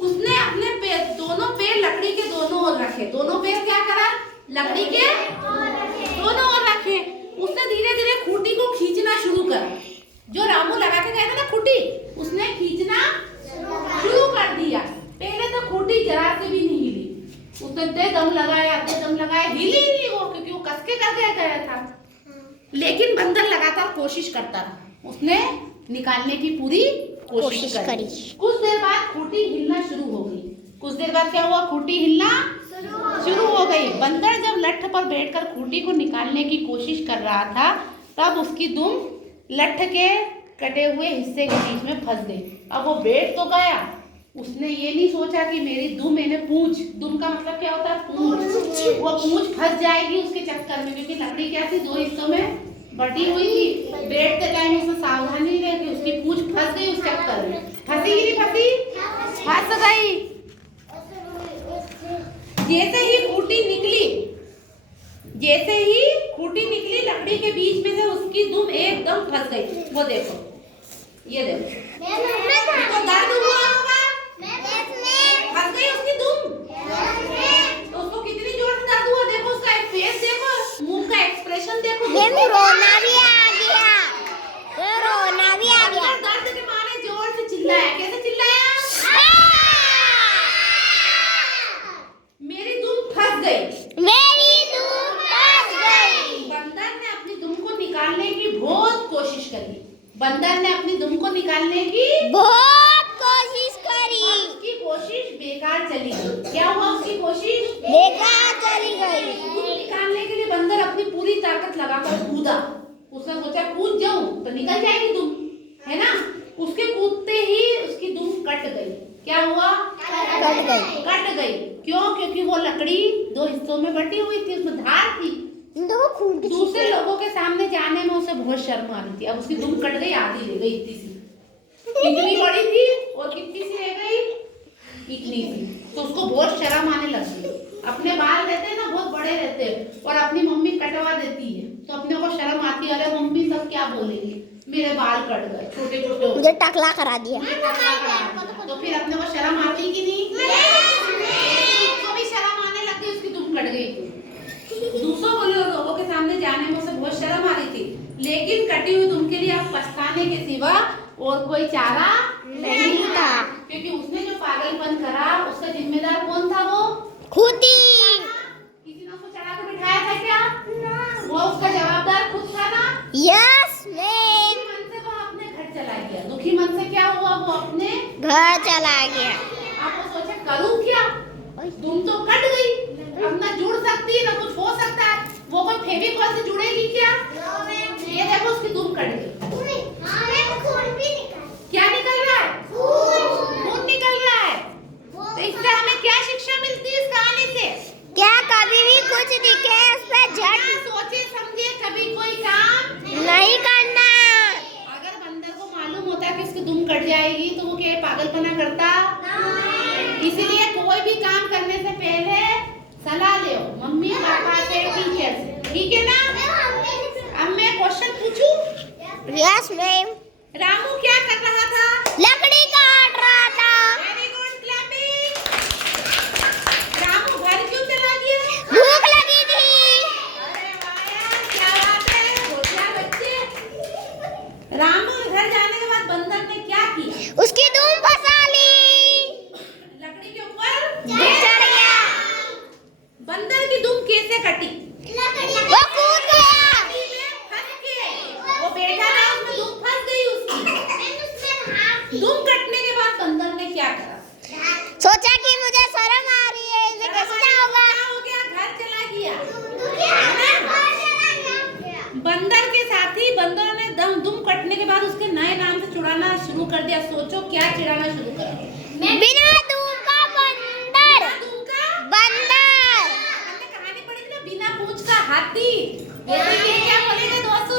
उसने अपने पैर, दोनों पैर लकड़ी के दोनों ओर रखे। दोनों पैर क्या करा? लकड़ी के दोनों ओर रखे। उसने धीरे धीरे खूंटी को खींचना शुरू करा। जो रामू लगा के गया था ना खूंटी, उसने खींचना शुरू कर दिया। पहले तो खूंटी जरा से भी नहीं हिली। उसने दम लगाया, हिली नहीं वो, क्योंकि वो कस के करके गया था। लेकिन बंदर लगातार कोशिश करता रहा। उसने निकालने की पूरी कोशिश करी। कुछ देर बाद खूंटी हिलना शुरू हो गई। कुछ देर बाद क्या हुआ? खूंटी हिलना शुरू हो गई। बंदर जब लठ पर बैठकर खूंटी को निकालने की कोशिश कर रहा था, तब उसकी दुम लठ के कटे हुए हिस्से के बीच में फंस गई। अब वो बैठ तो गया, उसने ये नहीं सोचा कि मेरी दुम, मैंने पूंछ, दुम का मतलब क्या होता है? पूंछ। वो पूंछ फंस जाएगी उसके चक्कर में, क्योंकि लकड़ी क्या थी? दो हिस्सों में बटी हुई थी। बैठते टाइम उसमें सावधानी रखी, उसकी पूंछ फंस गई उस चक्कर में। फंसी कि नहीं फंसी? फंस गई। जैसे ही खूंटी निकली, लकड़ी के बीच में से उसकी दुम एकदम फंस गई। वो देखो, ये देखो, तो दर्द हुआ होगा। फंस गई उसकी दुम। तो उसको कितनी जोर से दर्द हुआ। देखो उसका एक फेस देखो, मुंह का एक्सप्रेशन देखो। रोना भी आ गया, दर्द के मारे जोर से चिल्लाया। कैसे चिल्लाया? मेरी दुम फंस गई। बंदर ने अपनी दुम को निकालने की बहुत कोशिश करी। उसकी कोशिश बेकार चली गई। क्या हुआ? उसकी कोशिश बेकार चली गई। दुम निकालने के लिए बंदर अपनी पूरी ताकत लगाकर कूदा। उसने सोचा कूद जाऊं तो निकल जाएगी दुम, है ना? उसके कूदते ही उसकी दुम कट गई। क्या हुआ? कट गई। क्यों? क्योंकि वो लकड़ी दो हिस्सों में बटी हुई थी, उसमें धार थी। दूसरे लोगों के सामने जाने में उसे बहुत शर्म आ रही थी। अब उसकी दुम कट गई, आधी रह गई, इतनी सी। कितनी बड़ी थी और कितनी सी रह गई? इतनी सी। तो उसको बहुत शर्म आने लगी। अपने बाल रहते हैं ना, बहुत बड़े रहते हैं, और अपनी मम्मी कटवा देती है तो अपने को शर्म आती है। अरे मम्मी सब क्या बोलेंगे, मेरे बाल कट गए, छोटे छोटे, मुझे टकला करा दिया। तो फिर अपने को शर्म आती कि नहीं? उसको भी शर्म आने लगी, उसकी दुम कट गई। दूसरों लोगों के सामने जाने में उसे बहुत शर्म आ रही थी। लेकिन कटी हुई दुम के लिए अब पछताने के सिवा और कोई चारा नहीं था, क्योंकि उसने जो पागलपन करा उसका जिम्मेदार कौन था? वो खुद ही। किसी ने उसको चढ़ा कर बिठाया था क्या? वो उसका जवाबदार खुद था ना? यस दुखी मन से वो अपने घर चला गया। दुखी मन से क्या हुआ? वो अपने घर चला गया। आप वो सोचा करूं क्या? दुम तो कट गई, अब ना जुड़ सकती ना कुछ हो सकता है। वो कोई फेविकॉल से जुड़ेगी क्या? ये देखो उसकी दुम कट गई। क्या निकल रहा है? खून निकल रहा है। तो इससे हमें क्या शिक्षा मिलती है इस कहानी से? क्या कभी भी कुछ दिखे उस पर झट सोचे समझे कभी कोई काम नहीं करना। अगर बंदर को मालूम होता है कि इसकी दुम कट जाएगी तो वो क्या पागलपना करता? इसीलिए कोई भी काम करने से पहले सलाह ले मम्मी पापा से, टीचर से, ठीक है ना? अब मैं क्वेश्चन पूछूं? Yes ma'am. रामू क्या कर रहा था? लकड़ी काट रहा था। Very good, clapping. रामू घर क्यों चला गया? भूख लगी थी। अरे वाह यार, क्या बात है, होशियार बच्चे। रामू घर जाने के बाद बंदर ने क्या किया? उसकी दुम फंसा ली। लकड़ी के ऊपर चढ़ गया। बंदर की दुम कैसे कटी? वो कूद गया। फंस के वो बैठा था, उसमें दुम फंस गई उसकी। दुम कटने के बाद बंदर ने क्या करा? सोचा कि मुझे शर्म आ रही है, इसे कैसे जाऊंगा? क्या हो गया? घर चला गया। बंदर के साथी बंदर ने दुम कटने के बाद उसके नए नाम से चिढ़ाना शुरू कर दिया। सोचो क्या चिढ़ाना शुरू करा? बिना दुम का बंदर। दुम का बंदर। हमने कहानी पढ़ी थी ना, बिना पूंछ का हाथी। जैसे कि क्या बोलेगा दोस्तों?